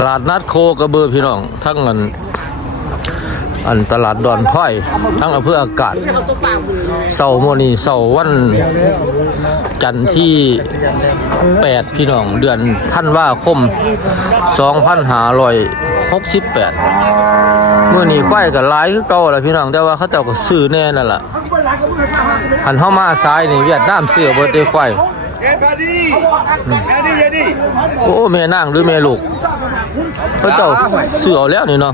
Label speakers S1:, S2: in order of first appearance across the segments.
S1: ตลาดนัดโคกระเบือพี่น้องทั้งอันตลาดดอนพ้อยทั้งอำเภออากาศเสาร์มื้อนี้เสาร์วันจันทร์ที่8พี่น้องเดือนธันวาคม2568มื้อนี้ควายก็หลายคือเก่าล่ะพี่น้องแต่ว่าเขาเจ้าก็ซื้อแน่นั่นล่ะหันเฮามาซ้ายนี่เวียดนามซื้อบ่ได้ควายโอ้แม่นางหรือแม่ลูกเขาเจ้าซื้อเอาแล้วนี่เนาะ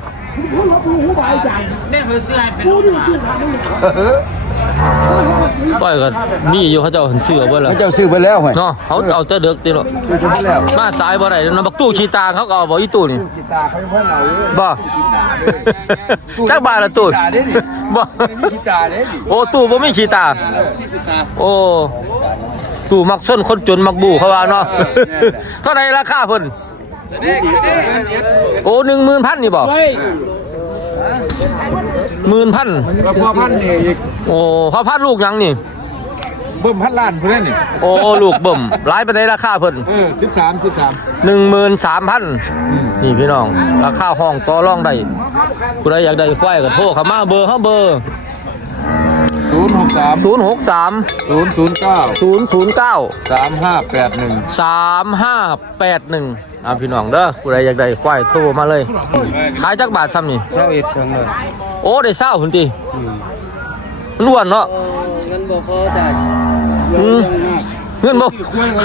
S1: ป้อยก็มีอยู่เขาเจ้าซื้อเอาเบิดแล้ว
S2: เขาเจ้าซื้อไปแล้ว
S1: เนาะเขาเอาแต่เด็กติเนาะมาสายบ่ได้นำบักตู้ขี้ตาเขาก็เอาบ่อีตู้นี่
S2: ขี้ตาเขาเพิ่นเอา
S1: บ่จักบาทละตู้บ่
S2: ขี้ตาเด้
S1: โอ้ตู้บ่มีขี้ตาโอ้ตู้มักส้นคนจนมักบูเขาว่าเนาะเท่าไหร่ราคาเพิ่นโอ้ 10,000 นี่บ่10,000
S2: ก็พอพันนี่อีก
S1: โอ้พอพันลูกหยังนี่
S2: เบิ่มพันล้านเพิ่นนี่
S1: โอ้ลูกเบิ่มหลายปานใดราคาเพิ่น13,000นี่พี่น้องราคาห้องต่อรองได้ผู้ใดอยากได้ควายก็โทรเข้ามาเบอร์เฮาเบอร์063 พี่น้องเด้อผู้ใดอยากได้ควายโทรมาเลยขายจักบาทซ้ำนี่
S2: 21เชิงเลย
S1: โอ้ได้20พุ่นติล้วนเนาะ
S2: เงินบ่พอจ่าย
S1: เงินบ่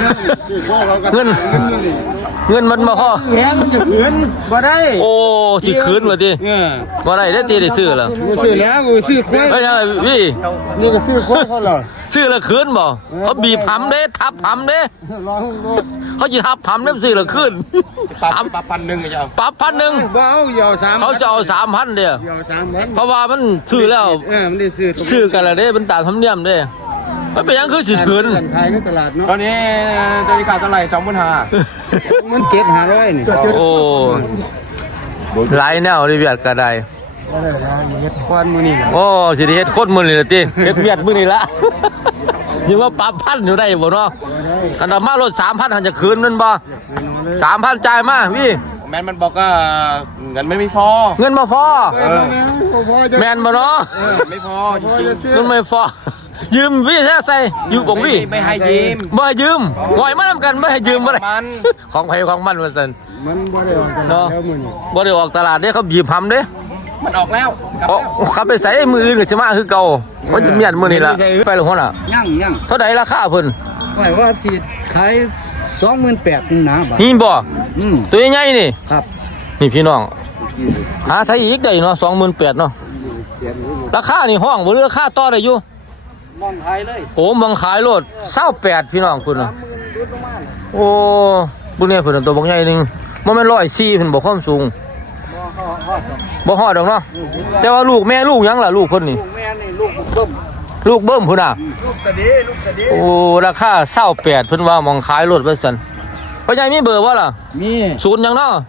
S1: เงินมันบ่พอ
S2: แพงมันจะคืนบ่ได้
S1: โอ้สิคืนว่าติบ่ได้ได้ตีได้ซื้อแล้ว
S2: กูซื้อแล้วกูซื้อควาย
S1: เฮ้ยพี่
S2: นี่ก็ซื้อควายเขาเหรอ
S1: ซื้อแล้วคืนบ่เขาบีบหำเด้ทับหำเด้เขาสิทับหำเด้ซื้อแล้วคืน
S2: ปรับ1,000จะเอา
S1: ปรับ1,000
S2: บ่เอาอย่าเอา3,000
S1: เขาจะเอา 3,000 เด้อเพราะว่ามันซื้อแล้ว
S2: มันได้
S1: ซื้อกันแล้วเด้มันตามธรรมเนียมเด้มันเป็นยังคือสิคืน
S2: ขายในตลาดเนาะตอนนี้ตัวนี้ขาดเท่าไหร่25,000มัน7,500นี่
S1: โอ้หลายแนวดิเวียดก็ได้
S2: เฮ็ดคนมื้อนี้
S1: โอ้สิเฮ็ดคนมื้อนี้ล่ะติเฮ็ดเวียดมื้อนี้ละยังว่าปรับพันอยู่ได้บ่เนาะคันมารถ 3,000 หันจะคืนนั่นบ่ 3,000 จ่ายมาพี่
S2: แม่นมันบอกว่าเงินไม่พอ
S1: เงินบ่พอแม่นบ่เนาะ
S2: ไม่พอจริง
S1: ๆเงินไม่พอยืมพี่แท้ใส่ยืมบ่พี่
S2: ไม่ให้ยืม
S1: บ่ให้ยืมง่อยมานำกันบ่ให้ยืมบ่ได้ของไผของมันว่าซั่น
S2: มันบ่ได้ออก
S1: เนาะบ่ได้ออกตลาดเด้เขาบีบหำเด้
S2: มันออกแล้ว
S1: ขับไปใส่มืออื่นก็สิมาคือเก่ามันจะเมียนมื้อนี้ล่ะไปแล้วหั่นน่ะ
S2: ยัง
S1: เท่าใดราคาเพิ่น
S2: ว่าว่าสิขาย 28,000นึงนะ
S1: บาทนี่บ่ตัวใหญ่ๆนี่
S2: ครับ
S1: นี่พี่น้องหาใส่อีกได้เนาะ 28,000 เนาะราคานี่ห้องบ่หรือราคาต่อได้อยู่
S2: มองขายเลย
S1: โอ้มองขายโลด28พี่น้องคุณน่ะโอ้บุญเนี่ยเพิ่นตัวบักใหญ่นึงบ่แม่น104เพิ่นบ่ความสูงบ่ฮอดดอกเนาะแต่ว่าลูกแม่ลูกหยังล่ะลูกเพิ่นนี่
S2: ลูกแม่นี่ลูกเบิ่ม
S1: พุ่นน่ะ
S2: ลูกตะดี
S1: โอ้ราคา28เพิ่นว่ามองขายโลดว่าซั่นพ่อใหญ่มีเบอร์บ่ล่ะ
S2: มี
S1: 0หยังเนาะ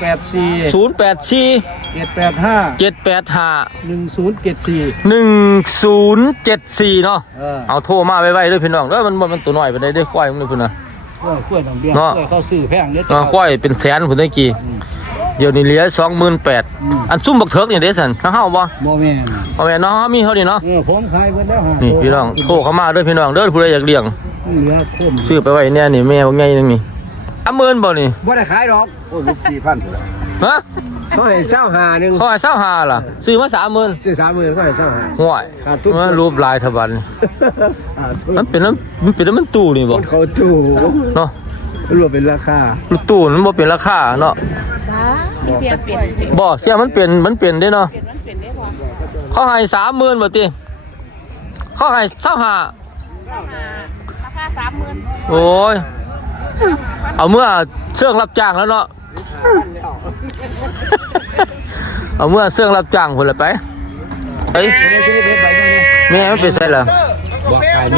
S2: 084 785
S1: 1074เนาะเอาโทรมาไว้ๆเด้อพี่น้องเด้อมันตัวน้อยไปได้ควายมึงนี่พุ่นน่ะ
S2: กล้วยของเบี้ยกล้วยเข้าซื้อแพงเด้
S1: อควายเป็นแสนพุ่นตะกี้เดี๋ยวนี้เหลือ 28,000 อันซุ่มบักเถิกนี่เด้ซั่นทั้งเฮาบ่
S2: แม่น
S1: บ่แม่นเนาะมีเฮานี่เนาะ
S2: ผมขายเบิดแล้ว
S1: นี่พี่น้องโทรเข้ามาเด้อพี่น้องเด้อผู้ใดอยากเลี้ยง
S2: เหลือคน
S1: ซื้อไปไว้แน่นี่แม่บ่ใหญ่นึงนี่30,000บ่นี่
S2: บ่ได้ขายดอกโอ้ลูก 4,000
S1: ฮะ
S2: เขาให้25นึง
S1: เขาให้25ล่ะซื้อมา 30,000
S2: ซื้อ 30,000เขาให้25
S1: ห่วยมันรูปลายทบันมันเป็นมันตู้นี่บ่
S2: เขาตู้
S1: เนาะ
S2: รวมเป็นราคา
S1: ตู้มันบ่เป็นราคาเนาะบ่เสียมันเปลี่ยนได้เนาะเขาให้ 30,000 บ่ติเขาให้25ราคา 30,000โอ้ยเอาเมื่อเชื่องรับจ้างแล้วเนาะเอาเมื่อเชื่องรับจ้างพุ่นละไปเฮ้ยแม่มันไปไสล่ะ
S2: บอกขาย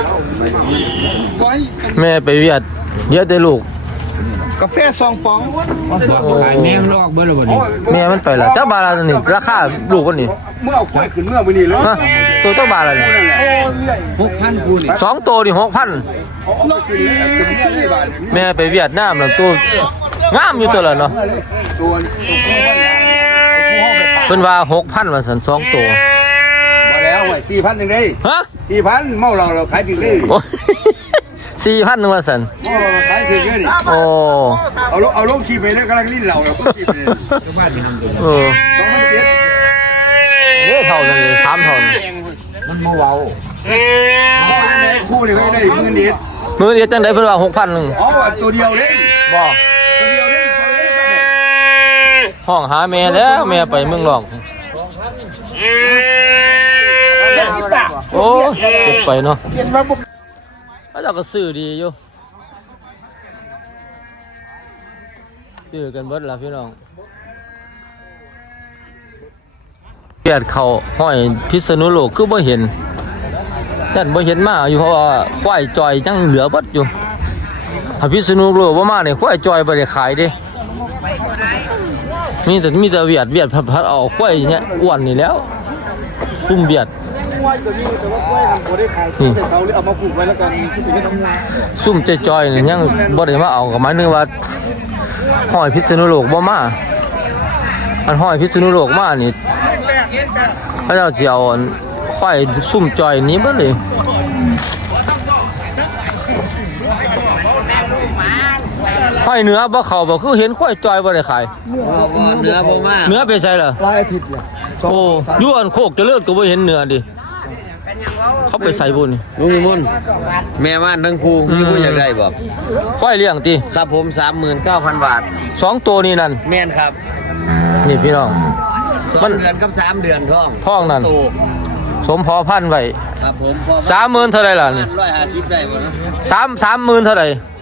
S1: แม่ไปเวียดเดี๋ยวได้ลูก
S2: กาแฟ2ป๋องขายแม่มันออกเบิดแล้วบ่นี่
S1: แม่มันไปล่ะจักบาทละนี่ราคาลูกบ่นี่
S2: เมื่อเอาควายขึ้นเมื่อมื้อนี้เลย
S1: ฮะตัวตัวเจ้าบาทอะไร
S2: 6,000คูนี่
S1: 2ตัวนี่6,000
S2: เอาไปคืนนี่บาท
S1: แม่ไปเวียดนามแล้วตัวงามอยู่ตัวละเนาะ
S2: ตัว
S1: เพิ่นว่า 6,000ว่าซั่น2ตัว
S2: มาแล้วไว้4,000ยังได้
S1: ฮะ
S2: 4,000เมาเราขายถึงได้
S1: โอ้ย 4,000นึงว่าซั่น
S2: เมาเราขายถึงได้นี่
S1: โอ้
S2: เอาลงขี่ไปเลยกำลังลิ้นเราก็ขี่ไปเลย
S1: เออ
S2: 2,700
S1: เด้เท่านั้นเลย3เท่านั้น
S2: มันมาเว้าแม่คู่นี่ก็ได้10,000เด็ด
S1: มื้อนี้จังได๋เพิ่นว่า 6,000นึง
S2: อ๋อตัวเดียวเด้
S1: บ่
S2: ตัวเดียวเด้
S1: ห้องหาแม่แล้วแม่ไปเมืองนอกโอ้เก็บไปเนาะแล้วเราก็ซื้อดีอยู่ซื้อกันเบิดล่ะพี่น้องเปียดเขาห้อยพิษณุโลกคือบ่เห็นยันบ่เห็นมาอยู่เพราะว่าควายจอยยังเหลือเบิดอยู่ถ้าพิษณุโลกบ่มาเนี่ยควายจอยบ่ได้ขายเด้มีแต่เวียดพัดเอาควายเนี่ยอ้วนนี่แล้วซุ่มเวียดนี่
S2: แต่เสาหรือเอามาปลูกไว้แล้วกัน
S1: ซุ่มจอยนี่ยังบ่ได้มาเอาก็หมายนึงว่าห้อยพิษณุโลกบ่มาอันห้อยพิษณุโลกมานี่พระเจ้าสิเอาควายซุ่มจอยนี้เบิดเลยห้อยเนื้อบ่เข้าบ่คือเห็นควายจอยบ่ได้ขาย
S2: เนื้อบ่มาก
S1: เนื้อไปใส่ล่ะ
S2: ปลายอาทิตย์ล่ะ
S1: โอ้อยู่อันโคกเจะเลิศก็บ่เห็นเนื้อดิเขาไปใส่บุญ
S3: ลุงนิมนต์แม่ม่านทั้งคู่มีผู้อยากได้บอก
S1: ควายเลี้ยงติ
S3: ครับผม 39,000 บาท
S1: 2ตัวนี่นั่น
S3: แม่นครับ
S1: นี่พี่น้อง
S3: 2
S1: มัน
S3: เดือนกับ3 เดือนท้อง
S1: ท้องนั่น
S3: โต
S1: สมพอพันธุ์ไว้
S3: ครับผมพอ
S1: 30,000เท่าไหร่ล่ะนี่
S3: 150ได้บ่นะ
S1: 30,000เท่าไหร่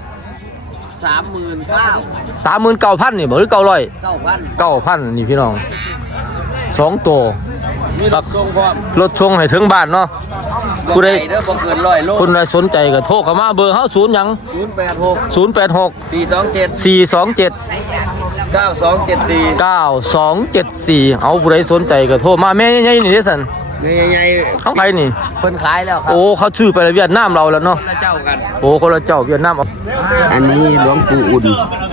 S3: 39,000
S1: 39,000นี่บ่หรือ900
S3: 9,000
S1: 9,000นี่พี่น้อง2ตัว
S3: มีรถส่งพร้อม
S1: รถชงให้ถึงบ้านเนาะผู้ใด
S3: เด้อบ่เกิน100โล
S1: คนใดสนใจก็โทรเข้ามาเบอร์เฮา0หยัง
S3: 086
S1: 086
S3: 427
S1: 427
S3: 9274
S1: 9274เอาผู้ใดสนใจก็โทรมาแม่ใหญ่ๆนี่เด้อซั่น
S3: นี่ใหญ่
S1: ข้างไปนี่
S3: ๆเพิ่นขายแล้วครับ
S1: โอ้เขาชื่อไปเวียดนามเราแล้วเนาะ
S3: ละเจ้ากัน
S1: โอ้คนละเจ้าเวียดนามเอา
S3: อันนี้หลวงปู่อุ่น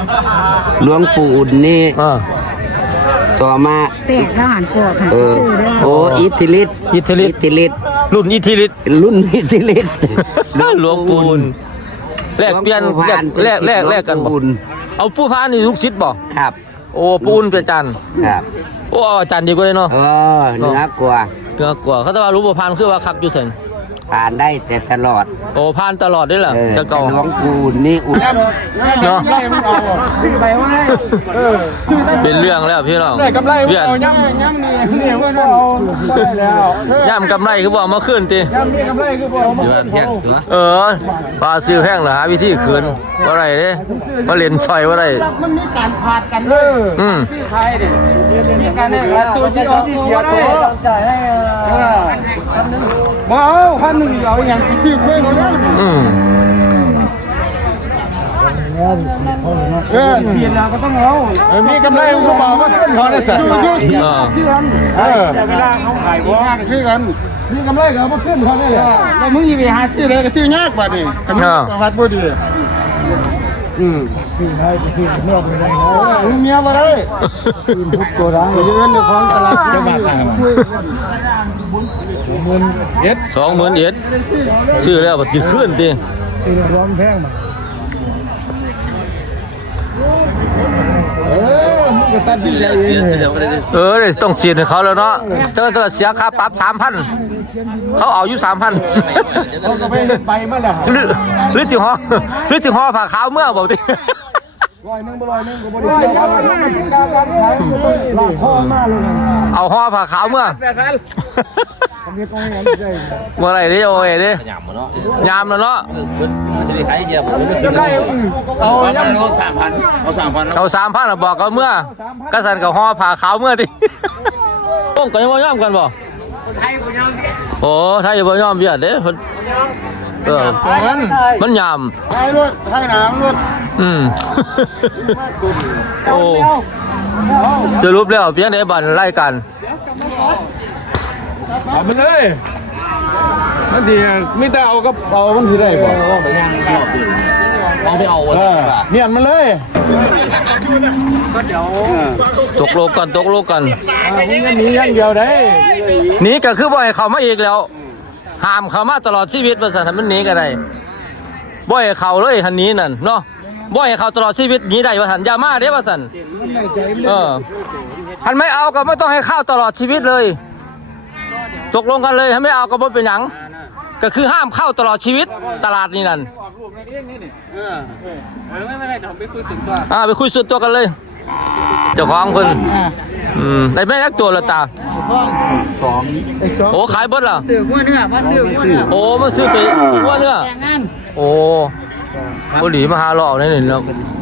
S3: นี่
S1: อ่า
S3: ต่อมา
S4: แตกแล้วหันกรอบค่ะซื้อเด้อ
S3: โอ้อิทธิฤทธิ์
S1: อิทธิฤทธิ์
S3: อิทธิฤทธิ์
S1: รุ่นอิทธิฤทธิ์
S3: รุ่นอิทธิฤทธิ์
S1: หลวงปูนแลกเปลี่ยนแลกกันบ่
S3: หลวงปู่
S1: เอาผู้พานี่ลูกศิษย์บ่
S3: ครับ
S1: โอ้ปูนเป็นอาจารย์
S3: ครับ
S1: โอ้อาจารย์ดีกว่าเลยเนาะ
S3: เนื้อกว่า
S1: เกือกว่าเขาแต่ว่ารู้บ่พานคือว่าคักอยู่ซั่น
S3: ผ่านได้แต่ตลอด
S1: โอ้พานตลอดเด้ล่ะแต่เก่า
S3: หลวงปู่นี่อุ่น
S1: เนาะเป็นเรื่องแล้วพี่น้องเวียด
S2: ย่ำนี่ว่าเอาได้แล้ว
S1: ย่ำกำไรคือบ่เอามาคืนติ
S2: ย่ำนี่กำไรคือบ่เอามา
S3: แพงตัว
S1: ปลาซื้อแพงเหรอหาวิธีคืนบ่ได้เด้มาเล่นซอยบ่ได้
S4: มันมีการผาดกัน
S1: อืม
S2: ไทยดิมีการเนี่ยตัวที่ออกที่เสียตัว
S4: จ่ายให้
S2: มาเอาคันนึงเอาอย่างซื้อเพิ่นเอาแล้ว
S1: อืม
S2: เสียแล้วก็ต้องเอามีกำไรมันก็บอกว่าขึ้นเขาได้สั่น เวลาเขาขายบ่คือกันมีกำไรก็เอามาขึ้นเขาได้แล้วมึงสิไปหาซื้อได้ก็ซื้อยากบัดนี้กำไรประวัติบ่ดีซื้อได้ก็ซื้อเมียบ่ได้เมียบ่ได้ทุกตัวร้านก็ยืนในของตลาดจะมาขายเอ็ด
S1: 20,000เอ็ดซื้อแล้วบ่สิคืนติ
S2: ซื้อรวมแพงมามึงก็ตัดสินใจเอง
S1: เดี๋ยวต้องเสียให้เขาแล้วเนาะเจอเสียค่าปรับ 3,000เขาเอาอยู่ 3,000
S2: เขาก็ไปมาแล้ว
S1: หรือสิฮอผ้าขาวเมื่อบอกติ
S2: ร้อยนึงก็บ่ได้การขายลากคอมาเลย
S1: เอาฮอผ้าขาวเมื่อเมื่อไหร่ดิโอ้ยดิยามแล้วเนาะ
S2: จะได้เอา
S1: เอา3,000น่ะบอกก็เมื่อกระสันกับฮอผ้าขาวเมื่อติต้องกันบ่ยอมกันบ่โอ้ไทยบ่ยอมเวียดเด้เพิ่นมันยาม
S2: ให้รถให้น้ำรถ
S1: โอ้สรุปแล้วเพียงได้บันไล่กัน
S2: เอาไปเลยนั่นสิมิแต่เอากับเอามันสิได้บ่
S1: เอาไปเอา
S2: เนี่ยมันเลย
S1: ตกโลกันตกโลกัน
S2: ผมจะหนีอย่างเดียวได้
S1: หนีก็คือบ่ให้เขามาอีกแล้วห้ามเขามาตลอดชีวิตว่าซั่นมันหนีก็ได้บ่ให้เขาเลยหันนี้นั่นเนาะบ่ให้เขาตลอดชีวิตหนีได้ว่าซั่นอย่ามาเด้ว่าซั่นหันไม่เอาก็ไม่ต้องให้เข้าตลอดชีวิตเลยตกลงกันเลยถ้าไม่เอาก็บ่เป็นหยังก็คือห้ามเข้าตลอดชีวิตตลาดนี้นั่นไปคุยสุดตัวกันเลยเจ้าของเพิ่นได้แม่ยักตัวละตาโอ้ขายเบิดล่ะ
S4: ซื้อหัวเนื้อมาซื้อหัวเนื้อ
S1: โอ้มาซื้อไปว่าเนื้อ
S4: แต่งงาน
S1: โอ้บุหรี่มาหาหลอกนี่เนาะ